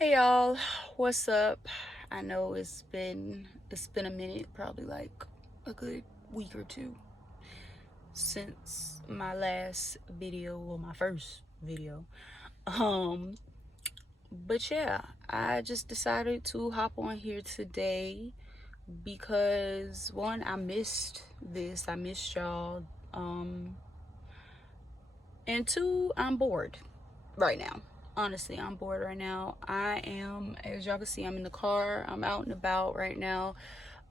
Hey y'all, what's up? I know it's been a minute, probably like a good week or two since my last video or my first video. Um but yeah, I just decided to hop on here today because one, I missed this. I missed y'all. Um and two, I'm bored right now. Honestly, I'm bored right now. I am, as y'all can see, I'm in the car. I'm out and about right now.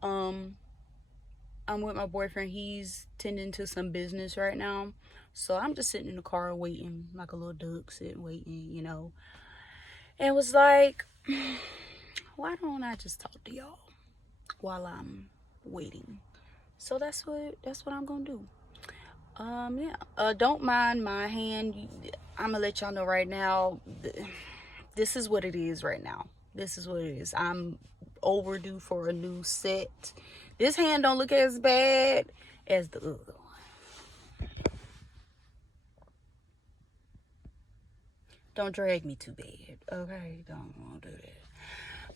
Um, I'm with my boyfriend. He's tending to some business right now. So I'm just sitting in the car waiting, like a little duck, sitting waiting. And was like, why don't I just talk to y'all while I'm waiting? So that's what I'm gonna do. Yeah. Don't mind my hand. I'm gonna let y'all know right now. This is what it is right now. This is what it is. I'm overdue for a new set. This hand don't look as bad as the other one. Don't drag me too bad, okay? Don't do that.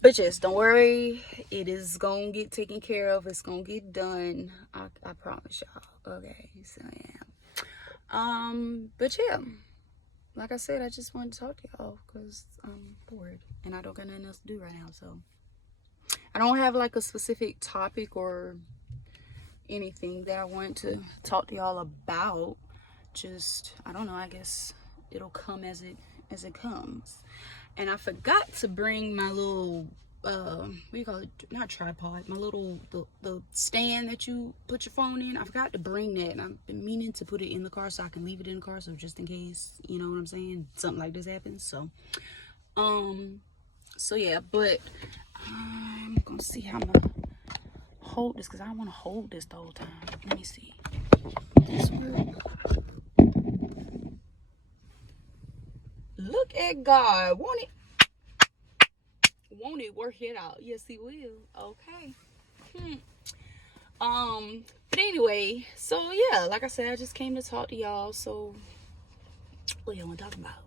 But yes, don't worry. It is gonna get taken care of. It's gonna get done. I promise y'all. Okay, so yeah. But yeah, like I said, I just wanted to talk to y'all because I'm bored and I don't got nothing else to do right now. So I don't have like a specific topic or anything that I want to talk to y'all about. Just, I don't know, I guess it'll come as it comes. And I forgot to bring my little what do you call it, not tripod, my little the stand that you put your phone in. I forgot to bring that, and I've been meaning to put it in the car so I can leave it in the car, so just in case, you know what I'm saying, something like this happens. Um so yeah, but I'm gonna see how I'm gonna hold this, because I want to hold this the whole time. Let me see. This will. Look at God. Won't it work it out? Yes, he will. Okay. But anyway, so yeah, like I said, I just came to talk to y'all. So what y'all want to talk about?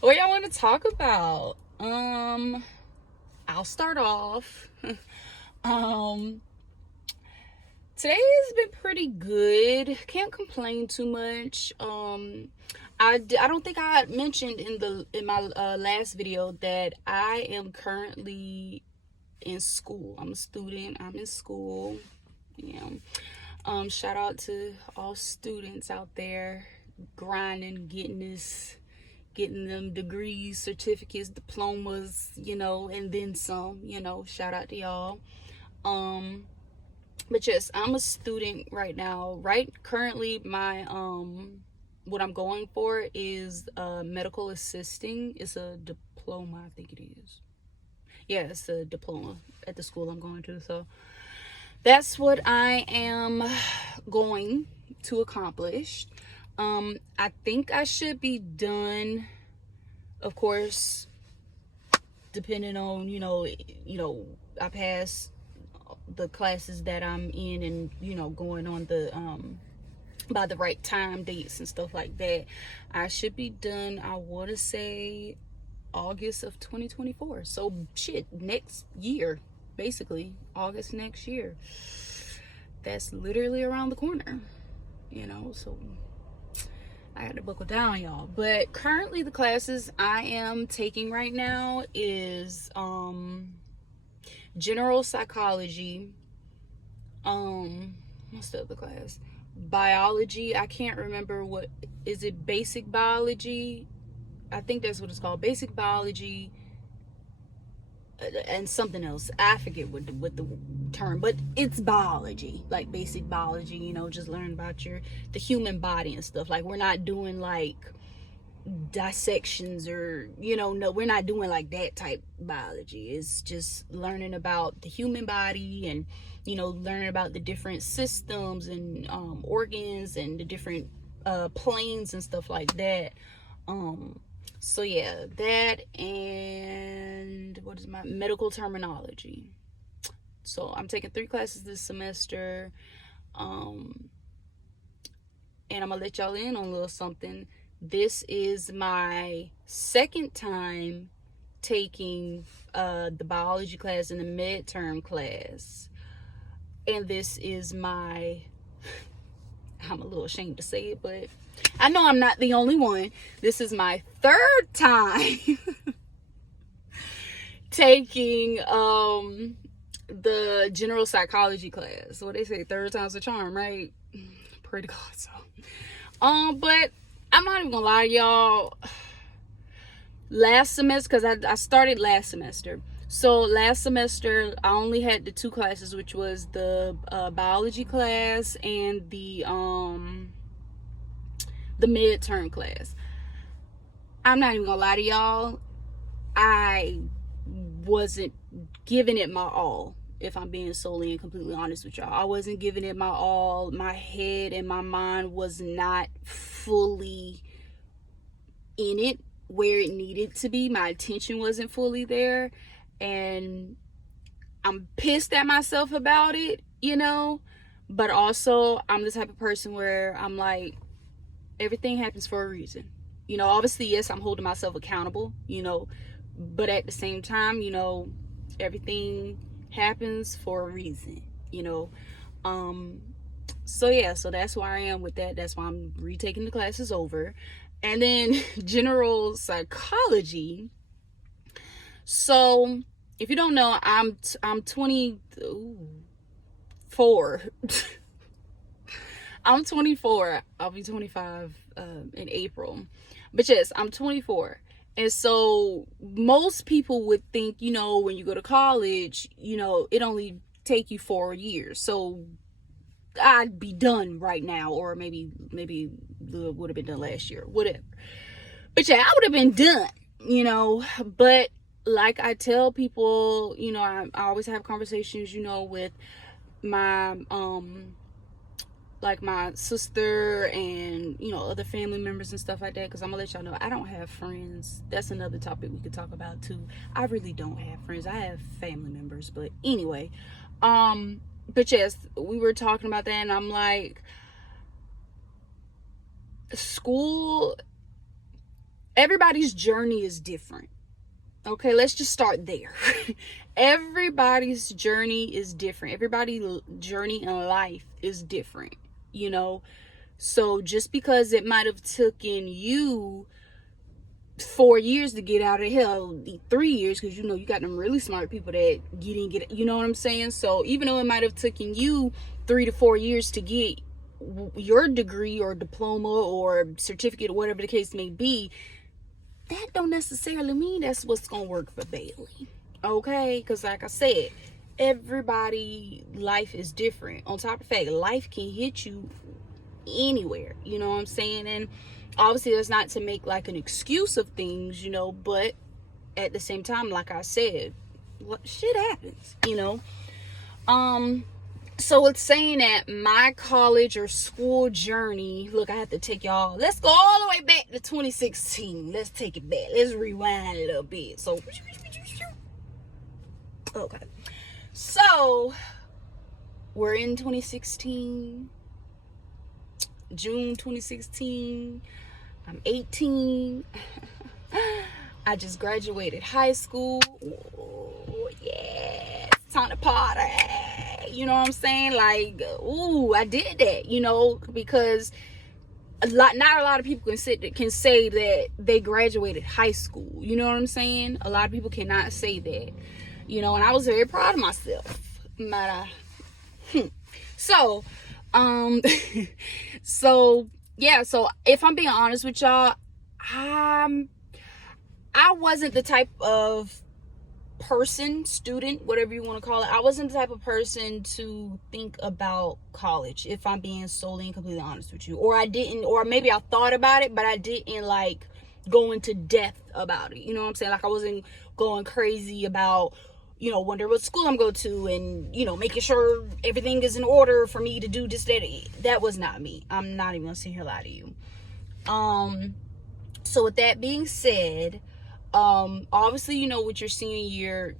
What y'all want to talk about? I'll start off. um Today has been pretty good. Can't complain too much. I don't think I mentioned in my last video that I am currently in school. I'm a student. I'm in school. Yeah. Shout out to all students out there grinding, getting them degrees, certificates, diplomas, and then some. Shout out to y'all. But yes, I'm a student right now. Right currently, my what I'm going for is medical assisting. It's a diploma, I think it is. Yeah, it's a diploma at the school I'm going to. So that's what I am going to accomplish. I think I should be done, of course, depending on I pass the classes that I'm in, and going on the by the right time dates and stuff like that. I should be done, I want to say, August of 2024. So shit, next year, basically August next year. That's literally around the corner, so I had to buckle down, y'all. But currently the classes I am taking right now is general psychology, what's the other class, biology. I can't remember, what is it, basic biology, I think that's what it's called, basic biology, and something else. I forget what the term, but it's biology, like basic biology. Just learn about the human body and stuff. Like, we're not doing like dissections, or no, we're not doing like that type biology. It's just learning about the human body, and learning about the different systems and organs and the different planes and stuff like that. So yeah, that, and what is my medical terminology. So I'm taking 3 classes this semester. And I'm gonna let y'all in on a little something. This is my second time taking the biology class and the midterm class. And this is my, I'm a little ashamed to say it, but I know I'm not the only one. This is my third time taking the general psychology class. What they say, third time's a charm, right? Pray to God so. But I'm not even gonna lie to y'all. Last semester, because I started last semester. So last semester, I only had the two classes, which was the biology class and the midterm class. I'm not even gonna lie to y'all. I wasn't giving it my all, if I'm being solely and completely honest with y'all. I wasn't giving it my all. My head and my mind was not fully in it where it needed to be. My attention wasn't fully there, and I'm pissed at myself about it, you know. But also, I'm the type of person where I'm like, everything happens for a reason, you know. Obviously, yes, I'm holding myself accountable, you know, but at the same time, you know, everything happens for a reason, you know. So yeah, so that's where I am with that. That's why I'm retaking the classes over. And then general psychology. So if you don't know, I'm 24. I'm 24. I'll be 25 in April. But yes, I'm 24. And so most people would think, you know, when you go to college, you know, it only take you 4 years. So I'd be done right now, or maybe would have been done last year, whatever. But yeah, I would have been done, you know. But like I tell people, you know, I always have conversations, you know, with my like my sister and, you know, other family members and stuff like that, because I'm gonna let y'all know I don't have friends. That's another topic we could talk about too. I really don't have friends. I have family members. But anyway, but yes, we were talking about that, and I'm like, school, everybody's journey is different. Okay, let's just start there. Everybody's journey is different. Everybody's journey in life is different, you know. So just because it might have taken you 4 years to get out of hell, 3 years, because you know you got them really smart people that you didn't get, you know what I'm saying? So even though it might have taken you 3 to 4 years to get your degree or diploma or certificate or whatever the case may be, that don't necessarily mean that's what's gonna work for Bailey. Okay, because like I said, everybody life is different. On top of the fact, life can hit you anywhere, you know what I'm saying? And obviously that's not to make like an excuse of things, you know, but at the same time, like I said, what shit happens, you know. So it's saying that my college or school journey, look, I have to take y'all, let's go all the way back to 2016. Let's take it back. Let's rewind a little bit. So okay, so we're in 2016, June 2016. I'm 18. I just graduated high school. Ooh, yeah, it's time to party. You know what I'm saying? Like, ooh, I did that, you know, because not a lot of people can say that they graduated high school. You know what I'm saying? A lot of people cannot say that, you know, and I was very proud of myself. So, so yeah, so if I'm being honest with y'all, I wasn't the type of person, student, whatever you want to call it. I wasn't the type of person to think about college, if I'm being solely and completely honest with you. Or I didn't, or maybe I thought about it, but I didn't like go into depth about it. You know what I'm saying? Like I wasn't going crazy about, you know, wonder what school I'm going to, and, you know, making sure everything is in order for me to do this, that. That was not me. I'm not even gonna sit here and lie to you. So with that being said, obviously, you know, with your senior year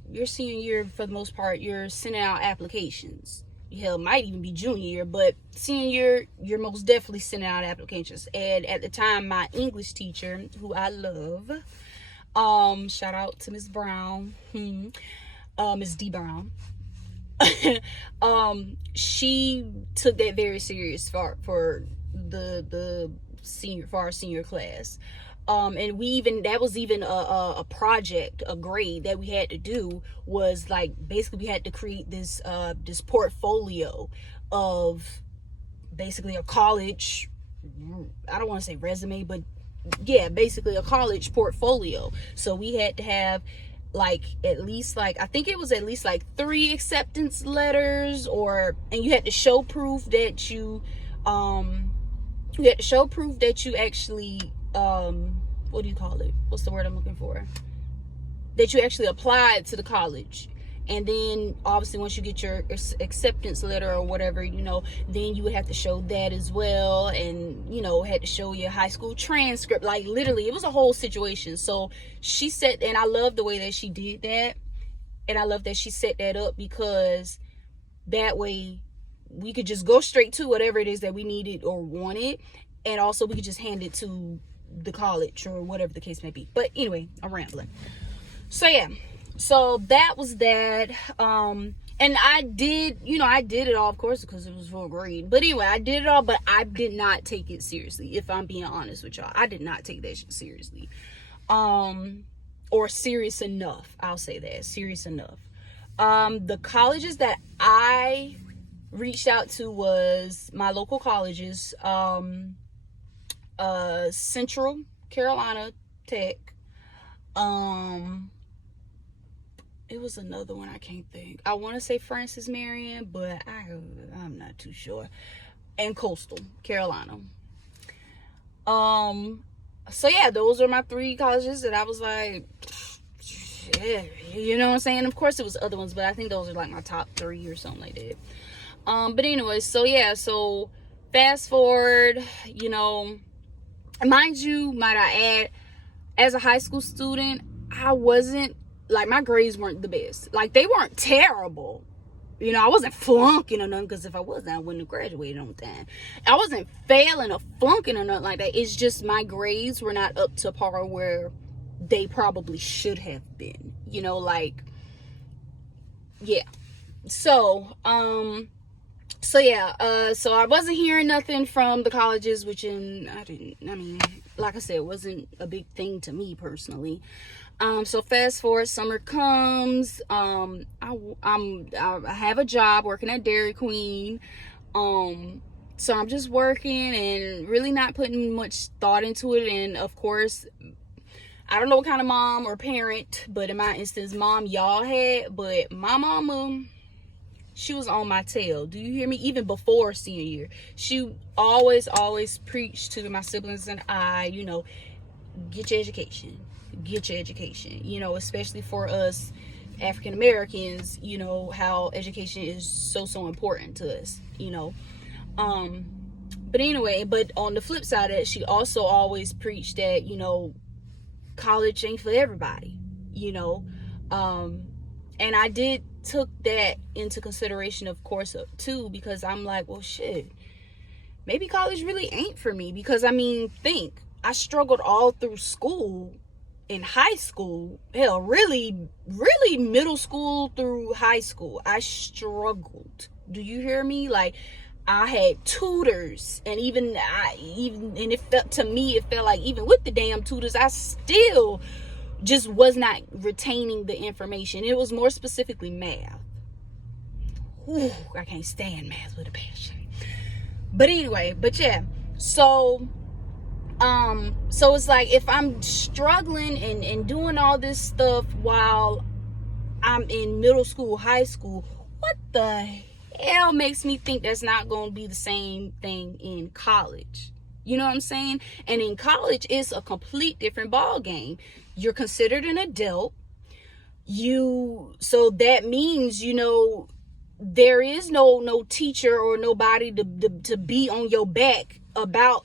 for the most part, you're sending out applications. hell, might even be junior year, but senior year, you're most definitely sending out applications. And at the time, my English teacher, who I love, shout out to Miss Brown, Miss D Brown, she took that very serious for the senior, for our senior class. And that was even a project, a grade that we had to do, was like, basically we had to create this portfolio of basically a college, I don't want to say resume, but yeah, basically a college portfolio. So we had to have like at least, like, I think it was at least like 3 acceptance letters, and you had to show proof that you actually, what do you call it? What's the word I'm looking for? That you actually applied to the college. And then obviously once you get your acceptance letter or whatever, then you would have to show that as well. And, had to show your high school transcript. Like, literally, it was a whole situation. So she said, and I love the way that she did that. And I love that she set that up, because that way we could just go straight to whatever it is that we needed or wanted. And also we could just hand it to the college or whatever the case may be. But anyway, I'm rambling. So yeah, so that was that. And I did it all, of course, because it was for a grade. But anyway, I did it all, but I did not take it seriously. If I'm being honest with y'all, I did not take that shit seriously. Or serious enough. I'll say that, serious enough. The colleges that I reached out to was my local colleges. Central Carolina Tech. It was another one I can't think. I want to say Francis Marion, but I'm not too sure. And Coastal Carolina. So yeah, those are my 3 colleges that I was like, yeah, you know what I'm saying? Of course, it was other ones, but I think those are like my top 3 or something like that. But anyway, so yeah, so fast forward, mind you, might I add, as a high school student, I wasn't, like, my grades weren't the best. Like, they weren't terrible. I wasn't flunking or nothing, because if I was, I wouldn't have graduated on time. I wasn't failing or flunking or nothing like that. It's just my grades were not up to par where they probably should have been. Like, yeah. So I wasn't hearing nothing from the colleges, like I said, it wasn't a big thing to me personally. So fast forward, summer comes. I have a job working at Dairy Queen. So I'm just working and really not putting much thought into it. And of course, I don't know what kind of mom or parent, but in my instance, mom y'all had, but my mama, she was on my tail. Do you hear me? Even before senior year, she always preached to my siblings and I, get your education, especially for us African Americans, how education is so important to us, but anyway, but on the flip side of it, she also always preached that, college ain't for everybody, and I did took that into consideration, of course, too, because I'm like, well, shit, maybe college really ain't for me, because think, I struggled all through school, in high school, hell, really middle school through high school, I struggled. Do you hear me? Like, I had tutors, and and it felt like even with the damn tutors, I still just was not retaining the information. It was more specifically math. Ooh, I can't stand math with a passion. But anyway, yeah. So it's like, if I'm struggling and doing all this stuff while I'm in middle school, high school, what the hell makes me think that's not going to be the same thing in college? You know what I'm saying? And in college, it's a complete different ball game. You're considered an adult. So that means, there is no teacher or nobody to be on your back about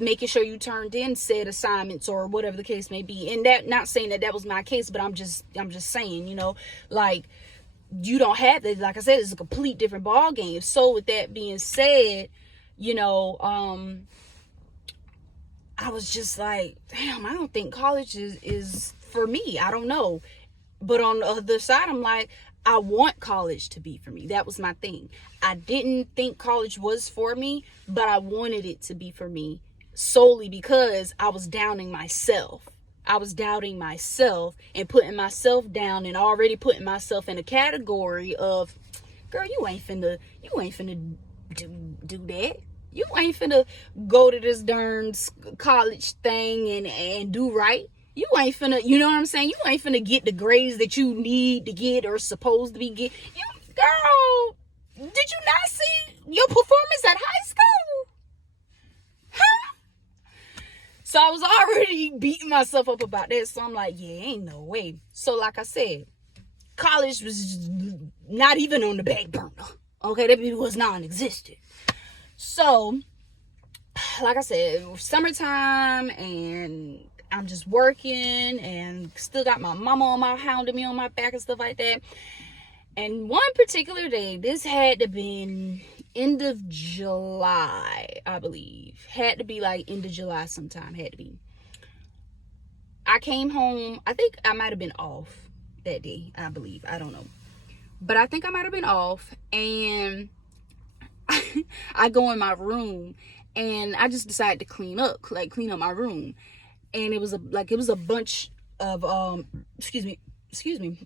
making sure you turned in said assignments or whatever the case may be. And that, not saying that was my case, but I'm just saying, like, you don't have that. Like I said, it's a complete different ball game. So with that being said, you know, I was just like, damn, I don't think college is for me. I don't know. But on the other side, I'm like, I want college to be for me. That was my thing. I didn't think college was for me, but I wanted it to be for me solely because I was downing myself. I was doubting myself and putting myself down and already putting myself in a category of, girl, you ain't finna do that. You ain't finna go to this darn college thing and do right. You ain't finna, you know what I'm saying? You ain't finna get the grades that you need to get or supposed to be get. You, girl, did you not see your performance at high school? Huh? So I was already beating myself up about that. So I'm like, yeah, ain't no way. So like I said, college was not even on the back burner. Okay, that was non-existent. So, like I said, summertime and I'm just working and still got my mama on my hounding me on my back and stuff like that. And one particular day, this had to be end of July, I believe. Had to be like end of July sometime, had to be. I came home, I think I might have been off that day, I believe. I don't know. But I think I might have been off, and I go in my room and I just decided to clean up my room. And it was a bunch of excuse me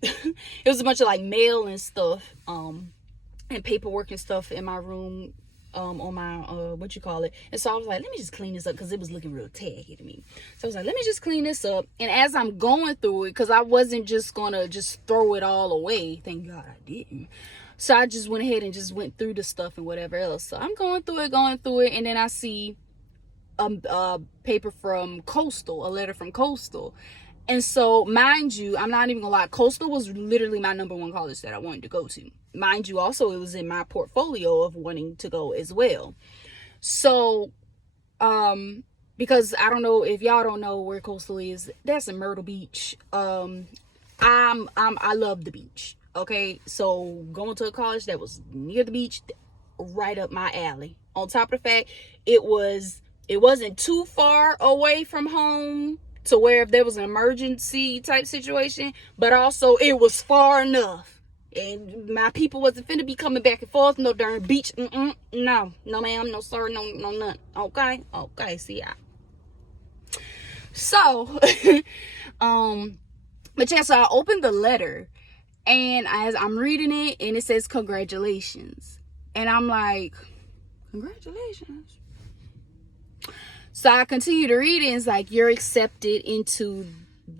it was a bunch of like mail and stuff and paperwork and stuff in my room on my what you call it. And so I was like, let me just clean this up because it was looking real tacky to me. So I was like, let me just clean this up. And as I'm going through it, because I wasn't just gonna just throw it all away, thank God I didn't. So I just went ahead and just went through the stuff and whatever else. So I'm going through it, and then I see a paper from Coastal, a letter from Coastal. And so, mind you, I'm not even gonna lie, Coastal was literally my number one college that I wanted to go to. Mind you, also, it was in my portfolio of wanting to go as well. So, because I don't know if y'all don't know where Coastal is, that's in Myrtle Beach. I love the beach. Okay, so going to a college that was near the beach, right up my alley. On top of the fact, it wasn't too far away from home to where if there was an emergency type situation, but also it was far enough. And my people wasn't finna be coming back and forth, no darn beach. No ma'am, no sir, no none. Okay, see ya. So, but yeah, so I opened the letter. And as I'm reading it, and it says, congratulations. And I'm like, congratulations. So I continue to read it, and it's like, you're accepted into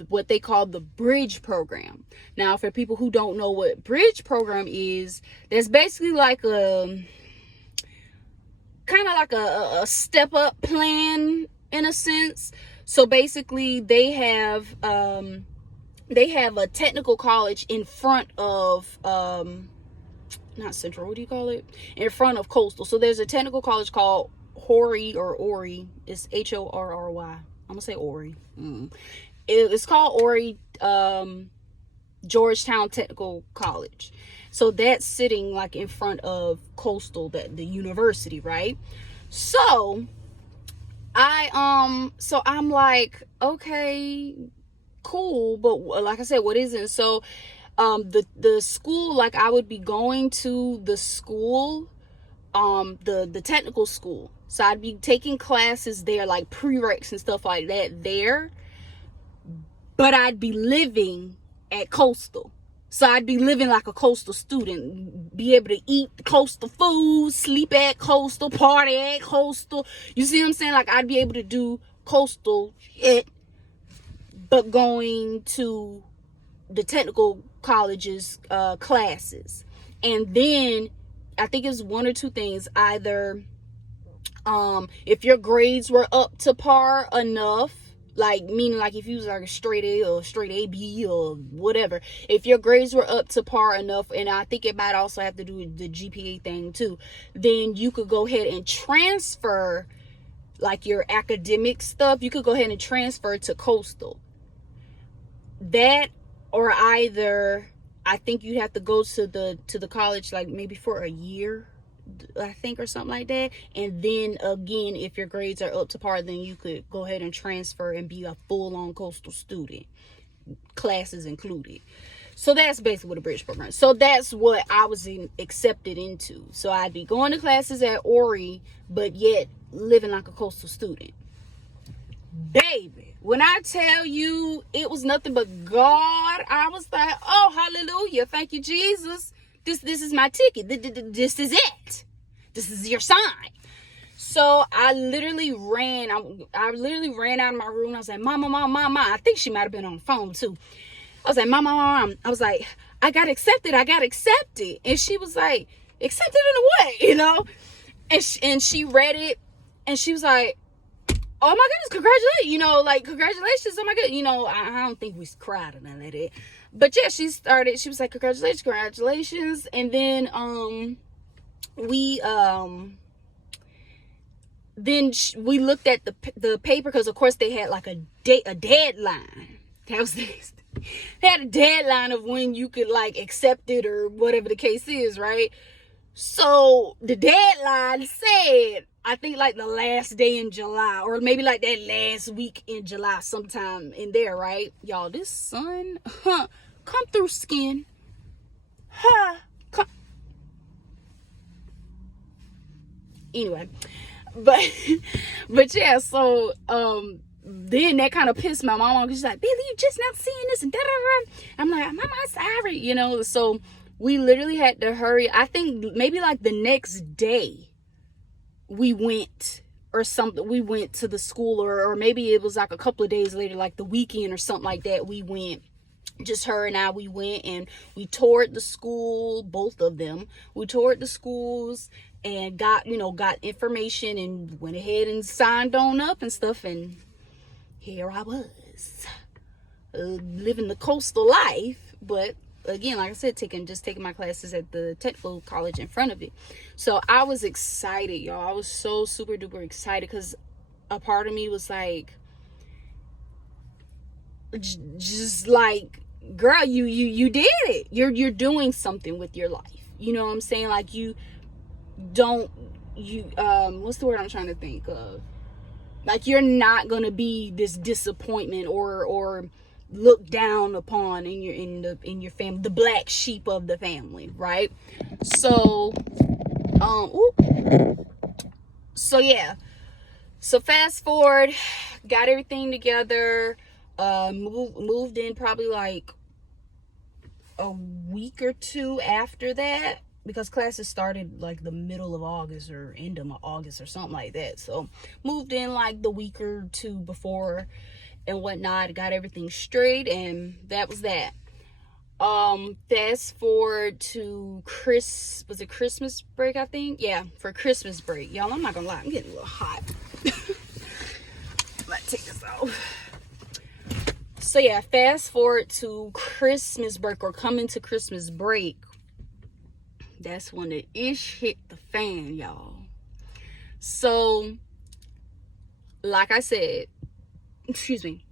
what they call the Bridge program. Now, for people who don't know what Bridge program is, that's basically like a step up plan in a sense. So basically, they have a technical college in front of not Central, what do you call it, in front of Coastal. So there's a technical college called Horry. It's Horry. I'm gonna say Horry. It's called Horry Georgetown Technical College. So that's sitting like in front of Coastal, the university, right? So I'm like, okay, cool, but like I said, what isn't? So the school, like I would be going to the school, the technical school. So I'd be taking classes there, like prereqs and stuff like that there, but I'd be living at Coastal. So I'd be living like a Coastal student, be able to eat Coastal food, sleep at Coastal, party at Coastal. You see what I'm saying? Like I'd be able to do Coastal shit, but going to the technical college's classes. And then I think it's one or two things. Either if your grades were up to par enough, like meaning like if you was like a straight A or straight AB or whatever, if your grades were up to par enough, and I think it might also have to do with the GPA thing too, then you could go ahead and transfer like your academic stuff. You could go ahead and transfer to Coastal. That, or either I think you have to go to the college like maybe for a year, I think, or something like that. And then again, if your grades are up to par, then you could go ahead and transfer and be a full-on coastal student, classes included. So that's basically what a bridge program. So that's what I was accepted into. So I'd be going to classes at Horry, but yet living like a coastal student. Baby, when I tell you it was nothing but God, I was like, oh, hallelujah. Thank you, Jesus. This is my ticket. This is it. This is your sign. So I literally ran out of my room. I was like, Mama. I think she might have been on the phone too. I was like, Mom. I was like, I got accepted. And she was like, accepted in a way, you know? And she read it, and she was like, oh my goodness, congratulations, you know, like, congratulations, oh my god, you know, I don't think we cried or nothing like that. But yeah, she was like, congratulations. And then we looked at the paper, because of course they had like a deadline. That was this. They had a deadline of when you could like accept it or whatever the case is, right? So the deadline said, I think like the last day in July, or maybe like that last week in July, sometime in there, right? Y'all, this sun, come through skin. Anyway, but yeah, so then that kind of pissed my mom off, because she's like, Billy, you just not seeing this, and da-da-da. I'm like, Mama, I'm sorry, you know. So we literally had to hurry. I think maybe like the next day we went or something. We went to the school, or maybe it was like a couple of days later, like the weekend or something like that. We went, just her and I, we went and we toured the school, both of them. We toured the schools and got information, and went ahead and signed on up and stuff. And here I was, living the coastal life. But again, like I said, taking my classes at the technical college in front of it. So I was excited, y'all. I was so super duper excited, because a part of me was like, just like, girl, you did it. You're doing something with your life. You know what I'm saying? Like, what's the word I'm trying to think of? Like, you're not gonna be this disappointment or looked down upon in your family, the black sheep of the family, right? So yeah. So fast forward, got everything together, moved in probably like a week or two after that, because classes started like the middle of August or end of August or something like that. So moved in like the week or two before and whatnot, got everything straight, and that was that. Fast forward to was it Christmas break, I think? Yeah, for Christmas break. Y'all, I'm not gonna lie, I'm getting a little hot. Let's take this off. So yeah, fast forward to Christmas break, or coming to Christmas break. That's when the ish hit the fan, y'all. So, like I said, excuse me,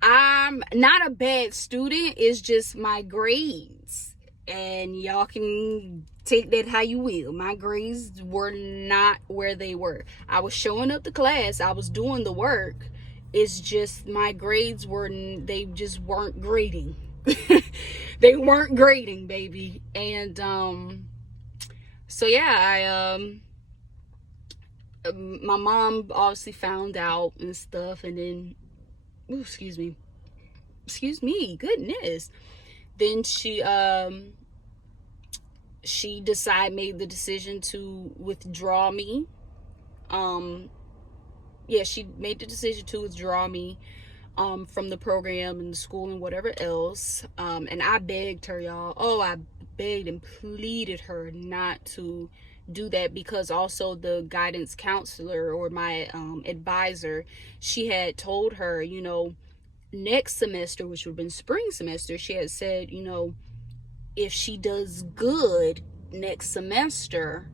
I'm not a bad student. It's just my grades, and y'all can take that how you will. My grades were not where they were. I was showing up to class, I was doing the work. It's just my grades they just weren't grading. They weren't grading, baby. And so yeah, my mom obviously found out and stuff, and then excuse me, goodness. Then she made the decision to withdraw me. She made the decision to withdraw me from the program and the school and whatever else. And I begged her, y'all. Oh, I begged and pleaded her not to do that, because also the guidance counselor, or my advisor, she had told her, next semester, which would have been spring semester, she had said, if she does good next semester,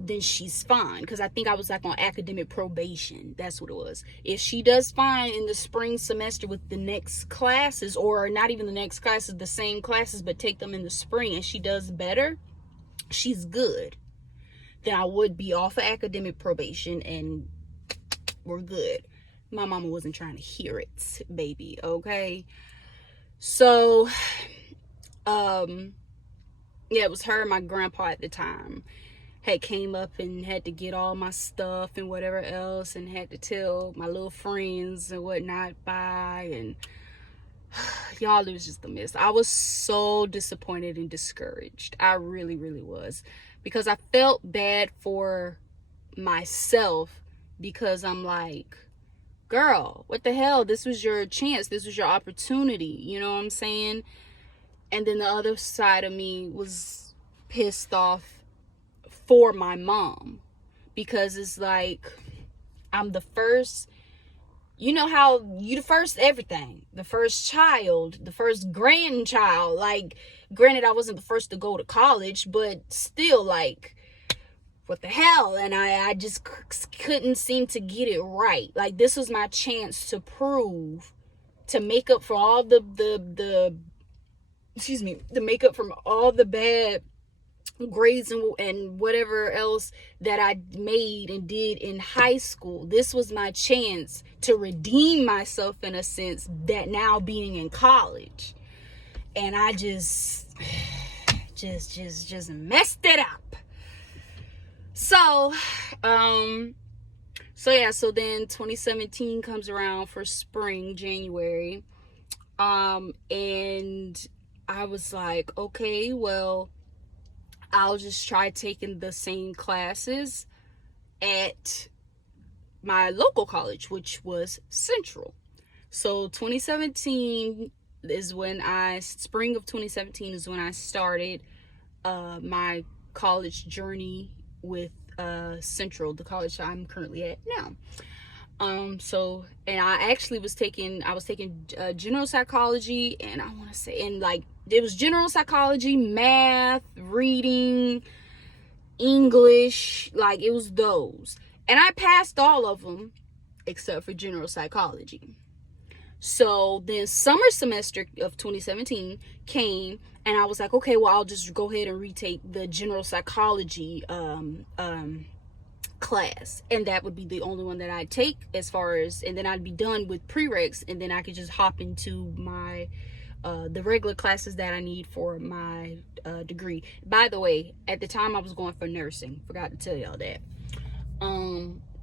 then she's fine. Because I think I was like on academic probation. That's what it was. If she does fine in the spring semester with the next classes, or not even the next classes, the same classes, but take them in the spring, and she does better, she's good. Then I would be off of academic probation and we're good. My mama wasn't trying to hear it, baby. Okay. So, yeah, it was her and my grandpa at the time had came up and had to get all my stuff and whatever else, and had to tell my little friends and whatnot bye. And y'all, it was just a mess. I was so disappointed and discouraged. I really, really was, because I felt bad for myself, because I'm like, girl, what the hell? This was your chance. This was your opportunity. You know what I'm saying? And then the other side of me was pissed off for my mom, because it's like, I'm the first, you know how you the first everything, the first child, the first grandchild. Like, granted, I wasn't the first to go to college, but still, like, what the hell? And I just couldn't seem to get it right. Like, this was my chance to prove, to make up for all the excuse me, to make up from all the bad grades and whatever else that I made and did in high school. This was my chance to redeem myself, in a sense, that now being in college. And I just messed it up. So so then 2017 comes around for spring, January. And I was like, okay, well, I'll just try taking the same classes at my local college, which was Central. So 2017 is when spring of 2017 is when I started my college journey with Central, the college I'm currently at now. And I actually was taking general psychology, and I want to say, and like, it was general psychology, math, reading, English, like, it was those. And I passed all of them except for general psychology. So then summer semester of 2017 came, and I was like, okay, well, I'll just go ahead and retake the general psychology class, and that would be the only one that I'd take, as far as, and then I'd be done with prereqs, and then I could just hop into my the regular classes that I need for my degree. By the way, at the time I was going for nursing, forgot to tell y'all that.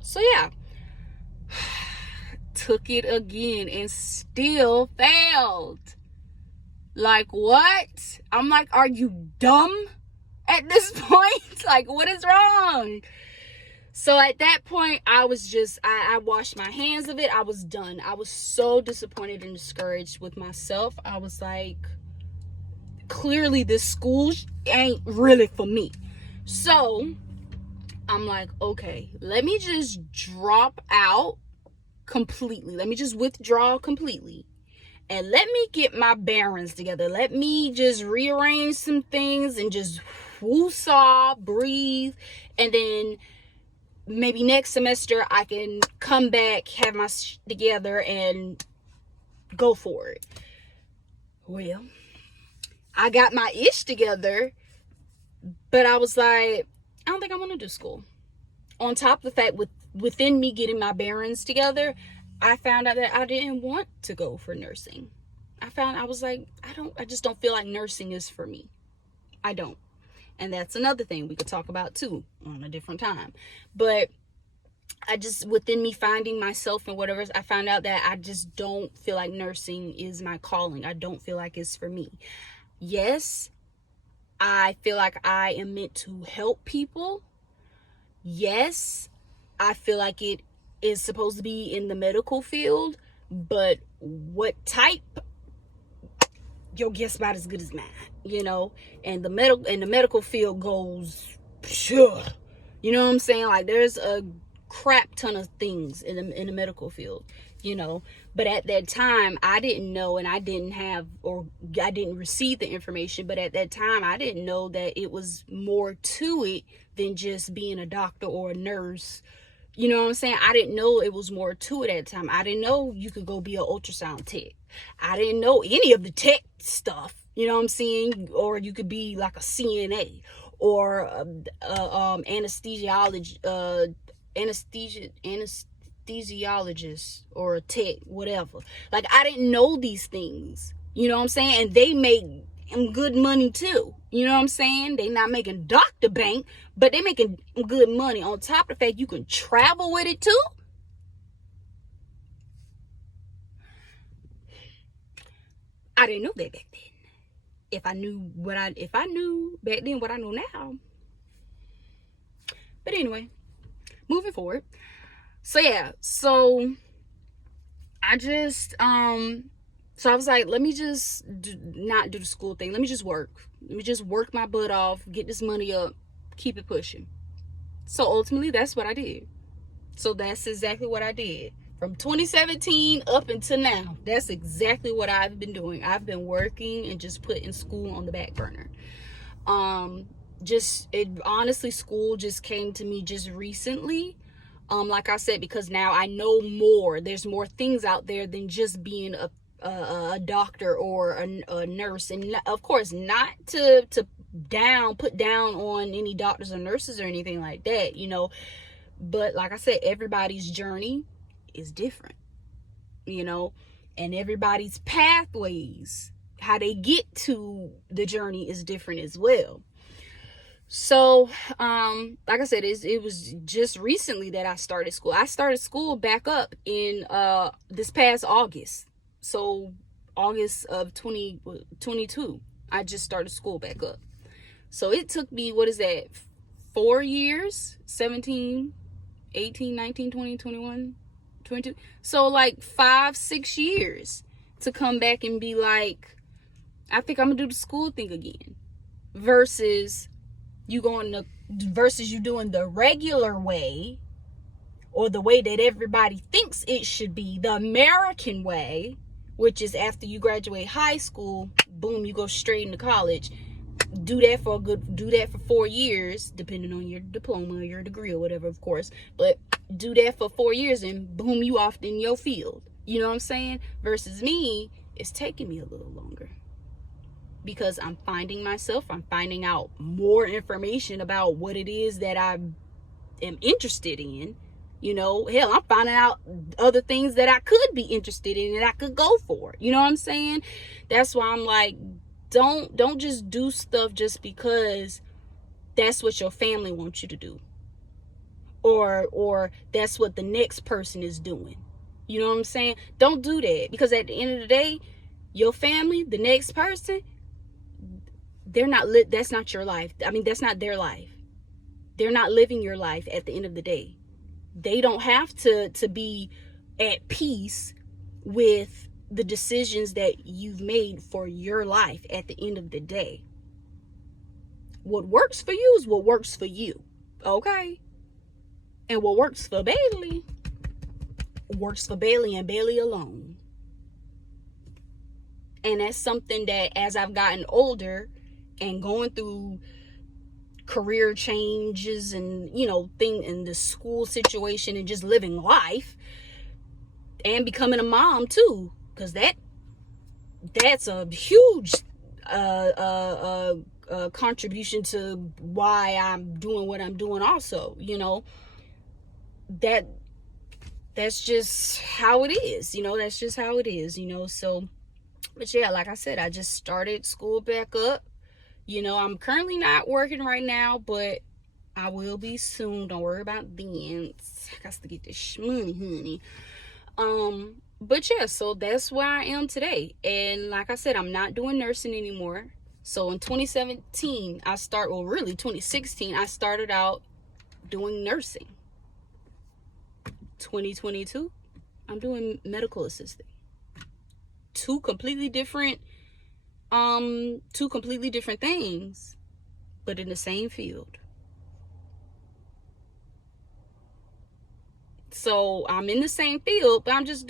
So yeah, took it again and still failed. Like, what? I'm like, are you dumb at this point? Like, what is wrong? So at that point, I was just, I washed my hands of it. I was done. I was so disappointed and discouraged with myself. I was like, clearly this school ain't really for me. So I'm like, okay, let me just drop out completely. Let me just withdraw completely. And let me get my bearings together. Let me just rearrange some things and just woosah, breathe. And then maybe next semester I can come back, have my shit together, and go for it. Well, I got my ish together, but I was like, I don't think I want to do school. On top of the fact, within me getting my bearings together, I found out that I didn't want to go for nursing. I was like, I just don't feel like nursing is for me. I don't. And that's another thing we could talk about too on a different time. But I just, within me finding myself and whatever, I found out that I just don't feel like nursing is my calling. I don't feel like it's for me. Yes, I feel like I am meant to help people. Yes, I feel like it is supposed to be in the medical field, but what type, your guess about as good as mine, you know. And the medical field goes, sure, you know what I'm saying? Like, there's a crap ton of things in the medical field. you know. But at that time, I didn't know, and I didn't have, or I didn't receive the information. But at that time, I didn't know that it was more to it than just being a doctor or a nurse. You know what I'm saying? I didn't know it was more to it at the time. I didn't know you could go be an ultrasound tech. I didn't know any of the tech stuff. You know what I'm saying? Or you could be like a CNA or anesthesiologist or a tech, whatever. Like, I didn't know these things. You know what I'm saying? And they make good money too. You know what I'm saying? They not making doctor bank, but they making good money. On top of the fact you can travel with it too. I didn't know that back then. If I knew back then what I know now. But anyway, moving forward. So yeah, so I just so I was like, let me just not do the school thing. Let me just work. Let me just work my butt off, get this money up, keep it pushing. So ultimately, that's what I did. So that's exactly what I did. From 2017 up until now, that's exactly what I've been doing. I've been working and just putting school on the back burner. Honestly, school just came to me just recently. Like I said, because now I know more. There's more things out there than just being a doctor or a nurse. And of course, not to put down on any doctors or nurses or anything like that, you know. But like I said, everybody's journey is different, you know, and everybody's pathways, how they get to the journey is different as well. So, like I said, it was just recently that I started school. I started school back up in this past August. So August of 2022, I just started school back up. So it took me, 4 years, 17, 18, 19, 20, 21, 22. So like 5-6 years to come back and be like, I think I'm gonna do the school thing again, versus you doing the regular way, or the way that everybody thinks it should be, the American way, which is after you graduate high school, boom, you go straight into college. Do that for 4 years, depending on your diploma or your degree or whatever, of course. But do that for 4 years and boom, you off in your field. You know what I'm saying? Versus me, it's taking me a little longer. Because I'm finding out more information about what it is that I am interested in. You know, hell, I'm finding out other things that I could be interested in and I could go for. You know what I'm saying? That's why I'm like, don't just do stuff just because that's what your family wants you to do. Or that's what the next person is doing. You know what I'm saying? Don't do that, because at the end of the day, your family, the next person, that's not your life. I mean, that's not their life. They're not living your life at the end of the day. They don't have to be at peace with the decisions that you've made for your life at the end of the day. What works for you is what works for you. Okay? And what works for Bailey works for Bailey and Bailey alone. And that's something that, as I've gotten older and going through career changes and, you know, in the school situation and just living life and becoming a mom too, because that's a huge contribution to why I'm doing what I'm doing also. You know, that's just how it is, you know. That's just how it is, you know. So, but yeah, like I said, I just started school back up. You know, I'm currently not working right now, but I will be soon. Don't worry about then. I got to get this money, honey. But yeah, so that's where I am today. And like I said, I'm not doing nursing anymore. So in 2016, I started out doing nursing. 2022, I'm doing medical assisting. Two completely different things, but in the same field. So I'm in the same field, but I'm just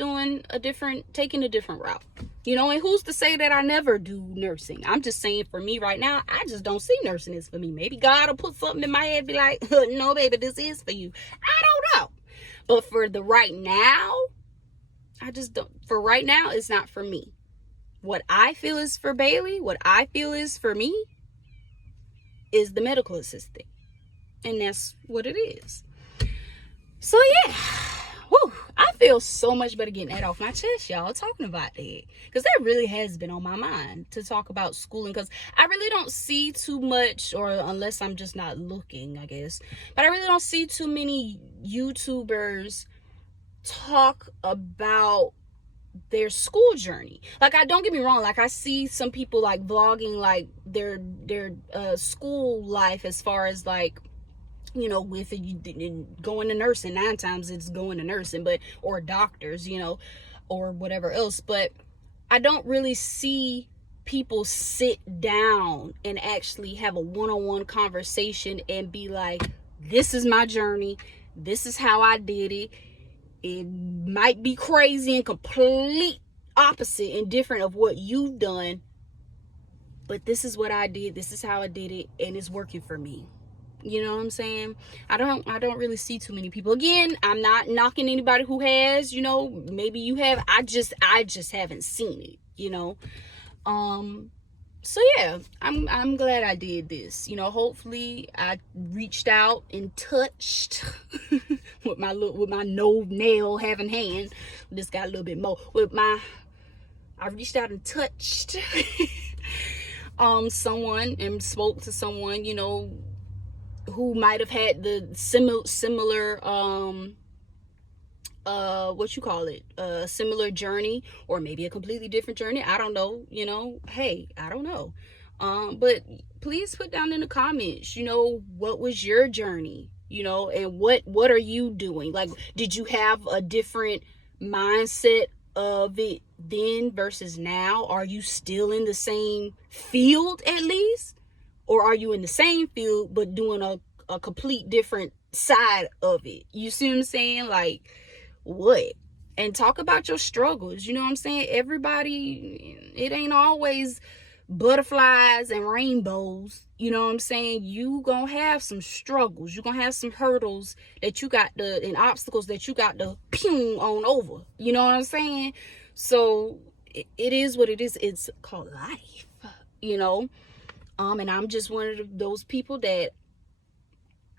taking a different route. You know, and who's to say that I never do nursing? I'm just saying, for me right now, I just don't see nursing is for me. Maybe God will put something in my head, be like, no, baby, this is for you. I don't know. But for the right now, I just don't. For right now, it's not for me. What I feel is for Bailey, what I feel is for me, is the medical assistant. And that's what it is. So yeah, whew, I feel so much better getting that off my chest, y'all, talking about that. Because that really has been on my mind, to talk about schooling. Because I really don't see too much, or unless I'm just not looking, I guess. But I really don't see too many YouTubers talk about their school journey. Like, don't get me wrong, like, I see some people like vlogging like their school life, as far as like, you know, with going to nursing. 9 times it's going to nursing, but, or doctors, you know, or whatever else. But I don't really see people sit down and actually have a one-on-one conversation and be like, this is my journey, this is how I did it. It might be crazy and complete opposite and different of what you've done, but this is what I did, this is how I did it, and it's working for me. You know what I'm saying? I don't really see too many people. Again, I'm not knocking anybody who has, you know, maybe you have. I just haven't seen it, you know. So yeah, I'm glad I did this. You know, hopefully I reached out and touched with my no nail having hand. This got a little bit more I reached out and touched someone and spoke to someone, you know, who might have had the similar similar journey, or maybe a completely different journey. I don't know, you know. Hey, I don't know. But please put down in the comments, you know, what was your journey, you know, and what are you doing? Like, did you have a different mindset of it then versus now? Are you still in the same field at least? Or are you in the same field but doing a complete different side of it? You see what I'm saying? Like, what? And talk about your struggles. You know what I'm saying? Everybody, it ain't always butterflies and rainbows. You know what I'm saying? You gonna have some struggles. You gonna have some hurdles that you got and obstacles that you got to pew on over. You know what I'm saying? So it is what it is. It's called life, you know. And I'm just one of those people that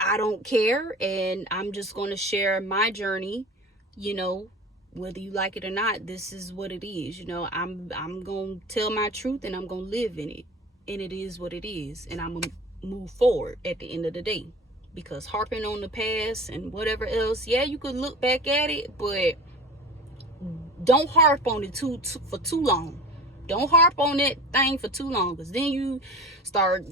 I don't care, and I'm just going to share my journey, you know, whether you like it or not. This is what it is, you know. I'm going to tell my truth, and I'm going to live in it, and it is what it is, and I'm going to move forward at the end of the day. Because harping on the past and whatever else, yeah, you could look back at it, but don't harp on it for too long. Don't harp on that thing for too long, because then you start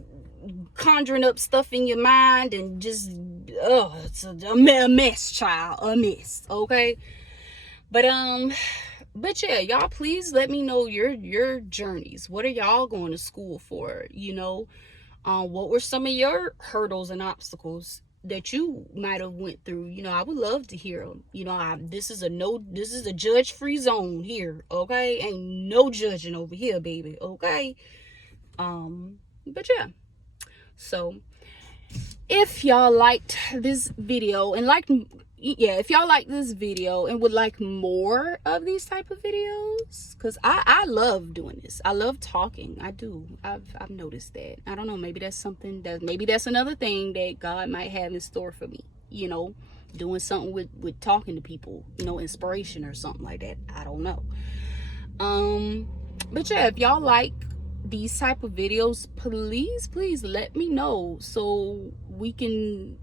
conjuring up stuff in your mind and just, it's a mess, child, a mess, okay? But yeah, y'all, please let me know your journeys. What are y'all going to school for, you know? What were some of your hurdles and obstacles that you might have went through? You know, I would love to hear them. You know, this is a judge-free zone here, okay? Ain't no judging over here, baby, okay? But yeah. So if y'all liked this video and if y'all like this video and would like more of these type of videos, because I love doing this. I love talking. I do. I've noticed that. I don't know, maybe that's another thing that God might have in store for me, you know, doing something with talking to people, you know, inspiration or something like that. I don't know. But yeah, if y'all like these type of videos, please let me know so we can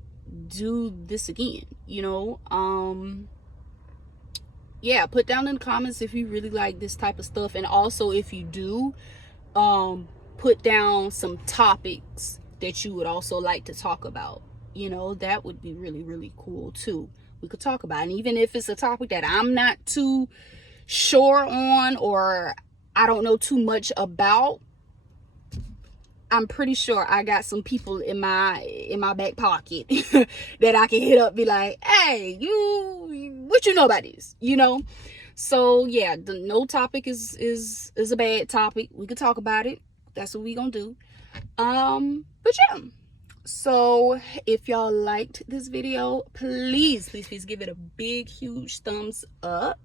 do this again, you know. Yeah, put down in the comments if you really like this type of stuff, and also if you do, put down some topics that you would also like to talk about. You know, that would be really, really cool too. We could talk about it. And even if it's a topic that I'm not too sure on, or I don't know too much about, I'm pretty sure I got some people in my back pocket that I can hit up, be like, hey, what you know about this, you know? So yeah, the no topic is a bad topic. We could talk about it. That's what we gonna do. But yeah. So if y'all liked this video, please give it a big huge thumbs up.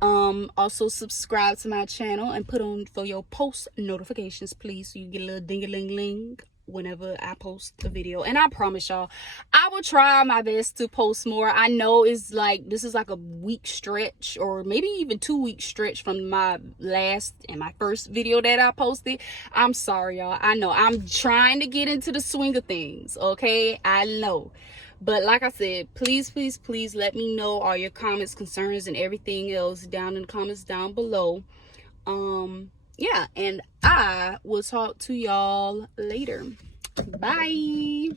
Also subscribe to my channel and put on for your post notifications, please, so you get a little ding-a-ling-ling whenever I post a video. And I promise y'all, I will try my best to post more. I know it's like, this is like a week stretch, or maybe even 2-week stretch from my last and my first video that I posted. I'm sorry, y'all. I know I'm trying to get into the swing of things, okay? I know. But like I said, please let me know all your comments, concerns, and everything else down in the comments down below. Yeah, and I will talk to y'all later. Bye.